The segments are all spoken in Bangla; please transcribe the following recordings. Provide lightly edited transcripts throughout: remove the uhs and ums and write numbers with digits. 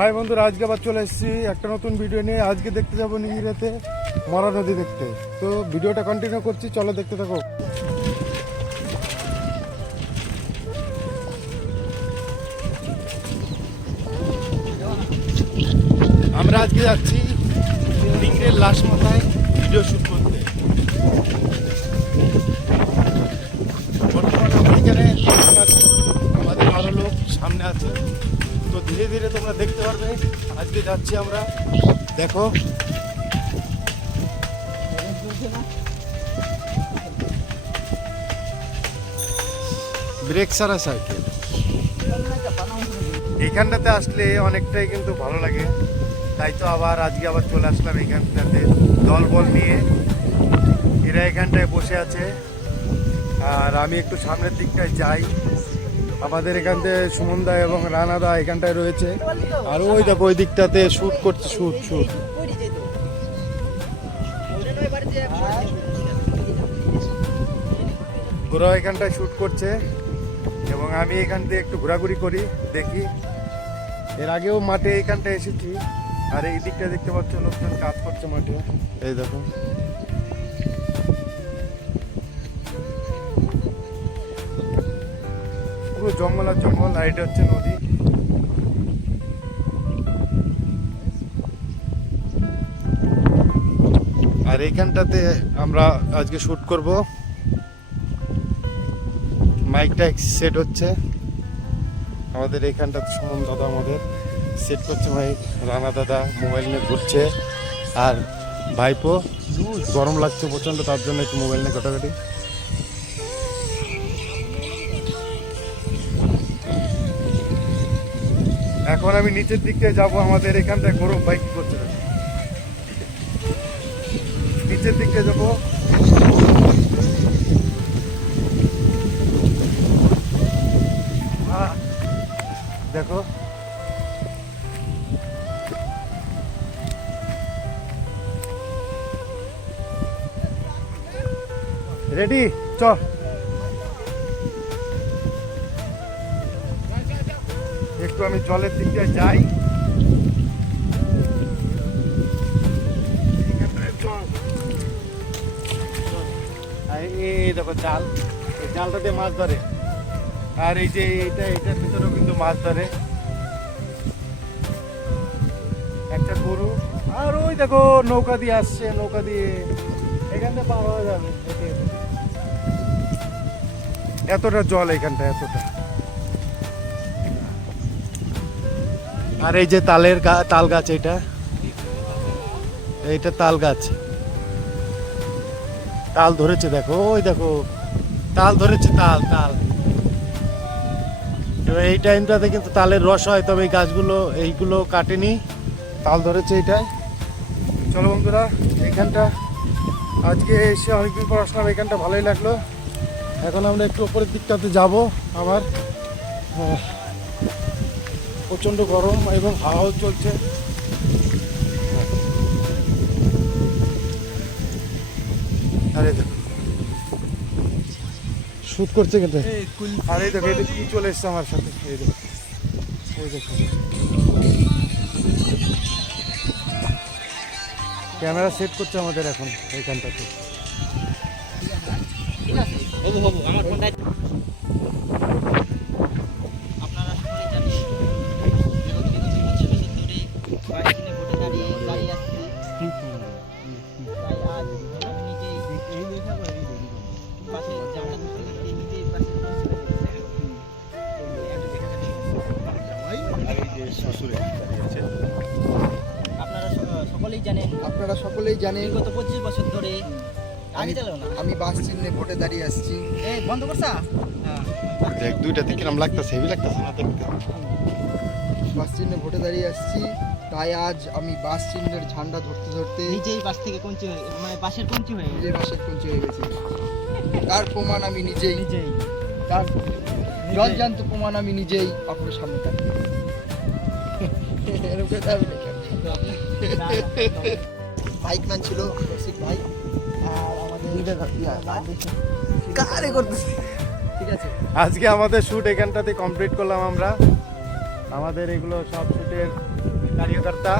হাই বন্ধুরা, আজকে আবার চলে এসেছি একটা নতুন ভিডিও নিয়ে। আজকে দেখতে যাবো নিংড়াতে মরা নদী দেখতে। তো ভিডিওটা কন্টিনিউ করছি, চলো দেখতে থাকো। আমরা আজকে যাচ্ছি নিংড়ের লাশ মাথায় ভিডিও শুট করতে। বর্তমানে আমরা এখানে আছি, আমাদের আরো লোক সামনে আছে। তো ধীরে ধীরে তোমরা দেখতে পারবে। আজকে যাচ্ছি আমরা, দেখো ব্রেক সারা সাইকেল। এখানটাতে আসলে অনেকটাই কিন্তু ভালো লাগে, তাই তো আজকে আবার চলে আসলাম এখানটাতে দল বল নিয়ে। এরা এখানটায় বসে আছে আর আমি একটু সামনের দিকটায় যাই। আমাদের এখান থেকে সুমনদা এবং রানাদা এখানটায় রয়েছে। আর ওই দেখো ওই দিকটাতে শুট করছে, শুট ওরা এখানটায় শুট করছে এবং আমি এখান থেকে একটু ঘোরাঘুরি করি, দেখি। এর আগেও মাঠে এইখানটায় এসেছি। আর এই দিকটা দেখতে পাচ্ছ লোকজন কাজ করছে মাঠে, এই দেখো। পুরো জঙ্গল আর জঙ্গল, আর এটা হচ্ছে নদী। আর এইখানটাতে আমরা আজকে শুট করব। মাইকটা সেট হচ্ছে আমাদের এইখানটাতে। সুমন দাদা আমাদের সেট করছে মাইক, রানা দাদা মোবাইল নিয়ে ঘুরছে। আর ভাইপো গরম লাগছে প্রচণ্ড, তার জন্য একটু মোবাইল নিয়ে ঘাটাঘাটি। এখন আমি নিচের দিকে যাব। আমাদের এখানটায় গরম ভাই কি করছে, নিচের দিকে যাব। দেখো রেডি, চ। একটু আমি জলের দিকে যাই। এই দেখো জাল, এই জালটা দিয়ে মাছ ধরে। আর এই যে এটার ভিতরেও কিন্তু মাছ ধরে একটা গরু। আর ওই দেখো নৌকা দিয়ে আসছে, নৌকা দিয়ে এখান থেকে পার হওয়া যাবে। এতটা জল এখানটা, এতটা। আর এই যে তাল গাছ, এইটা তাল গাছ। তাল ধরেছে দেখো, ওই দেখো তাল ধরেছে, তাল। এবার এই টাইমটাতে কিন্তু তালের রস হয়, তবে এই গাছগুলো এইগুলো কাটেনি, তাল ধরেছে এইটাই। চলো বন্ধুরা, এইখানটা আজকে এসে অনেকদিন পর আসলাম, এইখানটা ভালোই লাগলো। এখন আমরা একটু উপরের দিকটাতে যাব। আবার প্রচণ্ড গরম এবং হাওয়াও চলছে। আরে দেখো শুট করছে কিন্তু। আর এই দেখো এটা কি চলে এসছে আমার সাথে, এই দেখো ক্যামেরা সেট করছে আমাদের এখন এইখানটাতে। আপনারা সকলেই জানেন গত 25 বছর ধরে আমি বাস চিহ্নে ভোটে দাঁড়িয়ে আসছি। বন্ধ করছা? দেখ দুইটাতে কিরম লাগতেছে, হেভি লাগতেছে না দেখতে। বাস চিহ্নে ভোটে দাঁড়িয়ে আসছি, তাই আজ আমি বাস চিহ্নের ঝান্ডা ধরতে নিজেই বাস থেকে কঞ্চি হয়ে, মানে বাসের কঞ্চি হয়ে নিজের বাসের কঞ্চি হয়ে গেছি। তার প্রমাণ আমি নিজেই, তার জলজান্ত প্রমাণ আমি নিজেই আপনার সামনে থাকি। বাইক ম্যান ছিল রসিক ভাই, আর আমাদের কারে করতেছি। ঠিক আছে, আজকে আমাদের শ্যুট এখানটাতে কমপ্লিট করলাম আমরা। আমাদের এগুলো সব শ্যুটের কার্যকর্তা।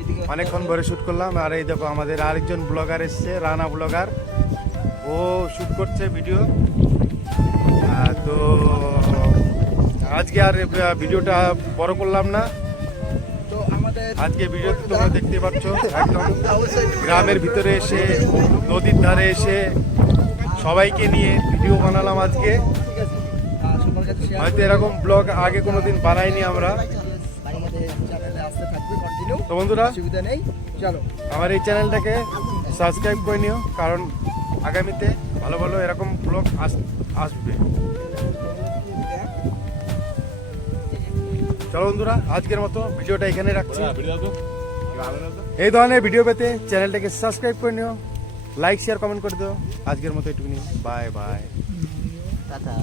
এদিকে অনেকক্ষণ ধরে শ্যুট করলাম। আর এই দেখো আমাদের আরেকজন ব্লগার এসছে, রানা ব্লগার, ও শ্যুট করছে ভিডিও। তো আজকে আর ভিডিওটা বড় করলাম না। তো আমাদের আজকে ভিডিওতে তোমরা দেখতে পাচ্ছ একদম গ্রামের ভিতরে এসে, নদীর ধারে এসে সবাইকে নিয়ে ভিডিও বানালাম আজকে। সবার কাছে শেয়ার হয়তো এরকম ব্লগ আগে কোনোদিন বানাইনি আমরা। আমাদের চ্যানেলে আসতে থাকবে কন্টিনিউ, তো বন্ধুরা, অসুবিধা নেই। চলো আমার এই চ্যানেলটাকে সাবস্ক্রাইব করে নিও, কারণ আগামীতে ভালো ভালো এরকম ব্লগ আসবে। চলো বন্ধুরা, আজকের মতো ভিডিওটা এখানে রাখছি। এই ধরনের ভিডিও পেতে চ্যানেলটাকে সাবস্ক্রাইব করে নিও, লাইক শেয়ার কমেন্ট করে দিও। আজকের মতো একটুখানি, বাই বাই। টাটা।